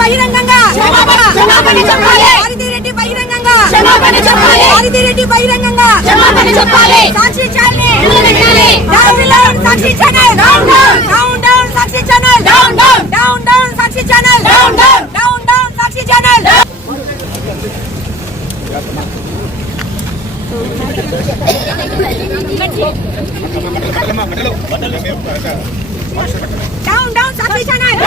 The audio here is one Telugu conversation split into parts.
బహిరంగంగా క్షమాపణ- క్షమాపణ చెప్పాలి. భారతీ రెడ్డి బహిరంగంగా క్షమాపణ చెప్పాలి. భారతీ రెడ్డి బహిరంగంగా. Sakshi channel Sakshi channel down down. Down down Sakshi channel down down. Down down Sakshi channel down down. Down down Sakshi channel down down Sakshi channel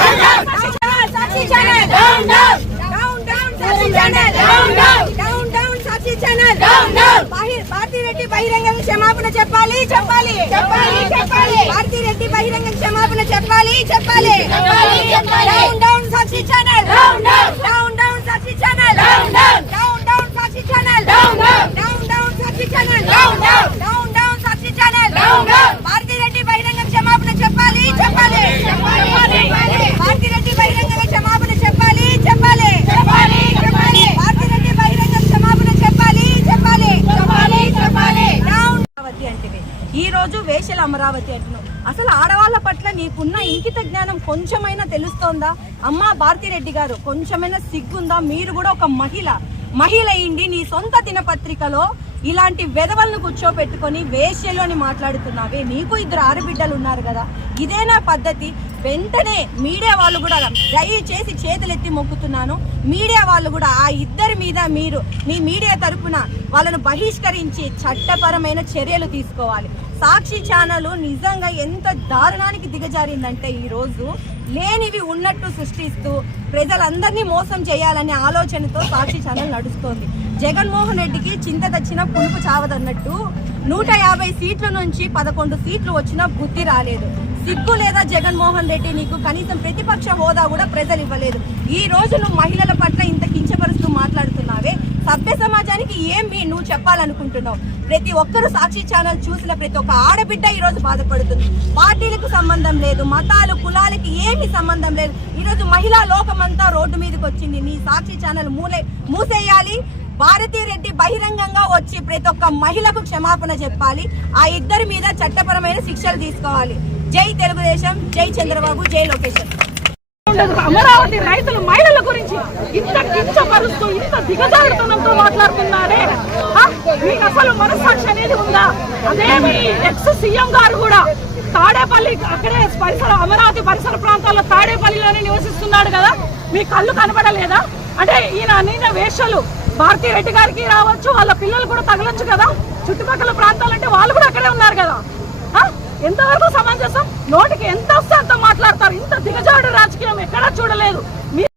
Sakshi channel down down. Down down Sakshi channel down down. Down down Sakshi channel down down. Bharathi Reddy బహిరంగంగా క్షమాపణ చెప్పాలి చెప్పాలి చెప్పాలి, చెప్పాలి. భారతీ రెడ్డి బహిరంగ క్షమాపణ చెప్పాలి చెప్పాలి చెప్పాలి, చెప్పాలి. Down down Sakshi channel down down. Down down Sakshi channel down down. Down down Sakshi channel down down. Down down Sakshi channel down down. Down down Sakshi channel down down. Bharathi Reddy బహిరంగ క్షమాపణ చెప్పాలి చెప్పాలి చెప్పాలి, చెప్పాలి. భారతీ రెడ్డి బహిరంగ క్షమాపణ చెప్పాలి చెప్పాలి చెప్పాలి, చెప్పాలి. భారతీ రెడ్డి బహిరంగ క్షమాపణ చెప్పాలి చెప్పాలి చెప్పాలి, చెప్పాలి. డౌన్ అమరావతి అంటే ఈ రోజు అమరావతి అంటున్నావు. అసలు ఆడవాళ్ళ పట్ల నీకున్న ఇంకిత జ్ఞానం కొంచెమైనా తెలుస్తోందా? అమ్మా భారతిరెడ్డి గారు కొంచెమైనా సిగ్గుందా? మీరు కూడా ఒక మహిళ. మహిళ అయింది నీ సొంత దినపత్రికలో ఇలాంటి వెధవలను కూర్చోపెట్టుకొని వేశ్యలు అని మాట్లాడుతున్నావే. నీకు ఇద్దరు ఆడబిడ్డలు ఉన్నారు కదా. ఇదేనా పద్ధతి. వెంటనే మీడియా వాళ్ళు కూడా దయచేసి చేతులెత్తి మొక్కుతున్నాను. మీడియా వాళ్ళు కూడా ఆ ఇద్దరి మీద మీరు మీ మీడియా తరపున వాళ్ళను బహిష్కరించి చట్టపరమైన చర్యలు తీసుకోవాలి. సాక్షి ఛానల్ నిజంగా ఎంత దారుణానికి దిగజారిందంటే ఈ రోజు లేనివి ఉన్నట్టు సృష్టిస్తూ ప్రజలందరినీ మోసం చేయాలనే ఆలోచనతో సాక్షి ఛానల్ నడుస్తోంది. జగన్మోహన్ రెడ్డికి చింత తెచ్చిన పులుపు చావదన్నట్టు నూట యాభై సీట్ల నుంచి పదకొండు సీట్లు వచ్చినా బుద్ధి రాలేదు. సిగ్గు లేదా జగన్మోహన్ రెడ్డి నీకు కనీసం ప్రతిపక్ష హోదా కూడా ప్రజలు ఇవ్వలేదు ఈ రోజు నువ్వు మహిళల పట్ల ఇంత కించపరుస్తూ మాట్లాడుతున్నావే. సభ్య సమాజానికి ఏం మీ నువ్వు చెప్పాలనుకుంటున్నావు? ప్రతి ఒక్కరు సాక్షి ఛానల్ చూసిన ప్రతి ఒక్క ఆడబిడ్డ ఈ రోజు బాధపడుతుంది. పార్టీలకు సంబంధం లేదు మతాలు కులాలకి ఏమి సంబంధం లేదు. ఈరోజు మహిళా లోకమంతా రోడ్డు మీదకి వచ్చింది. నీ సాక్షి ఛానల్ మూలే మూసేయాలి. భారతీ రెడ్డి బహిరంగంగా వచ్చి ప్రతి ఒక్క మహిళకు క్షమాపణ చెప్పాలి. ఆ ఇద్దరి మీద చట్టపరమైన శిక్షలు తీసుకోవాలి. జై తెలుగుదేశం జై చంద్రబాబు జై లోకేశ్వర్ అమరావతి రైతులు మహిళల గురించి ఇంత కించపరుస్తూ ఇంత దిగజారుతనంతో మాట్లాడుతున్నారే? మీకు అసలు మనస్సాక్షి అనేది ఉందా? అదేమి ఎక్స్ సీఎం గారు కూడా తాడేపల్లి అక్కడే పరిసర అమరావతి పరిసర ప్రాంతాల్లో తాడేపల్లిలోనే నివసిస్తున్నాడు కదా? మీ కళ్ళు కనబడలేదా? అంటే ఈయన నిన్న వేషలు భారతీ రెడ్డి గారికి రావచ్చు వాళ్ళ పిల్లలు కూడా తగలొచ్చు కదా? చుట్టుపక్కల ప్రాంతాలంటే వాళ్ళు కూడా అక్కడే ఉన్నారు కదా? ఆ? ఎంతవరకు సమంజసం? నోటికి ఎంత వస్తే అంత మాట్లాడతారు? ఇంత దిగజాడు రా ఎక్కడా చూడలేదు